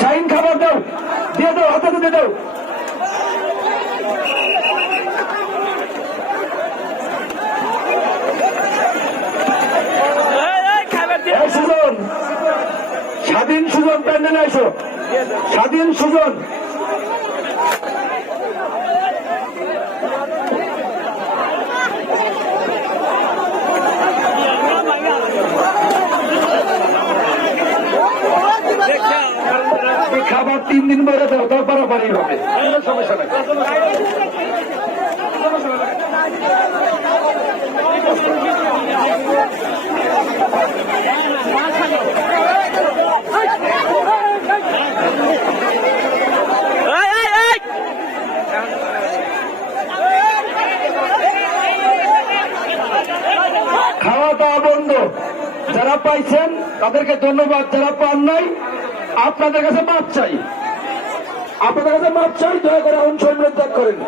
শাহিন খাবার দাও। দিয়ে দাও হাতে দিয়ে দাও সুজন স্বাধীন সুজন প্যান্ডেলে আসো স্বাধীন সুজন। এই খাবার তিন দিন পরে দাও তার পারাপারি হবে। সমস্যা খাওয়া দাওয়া বন্ধ। যারা পাইছেন, তাদেরকে ধন্যবাদ। যারা পান নাই, আপনাদের কাছে মাপ চাই। আপনাদের কাছে মাপ চাই, দয়া করে অঞ্চল ত্যাগ করেন।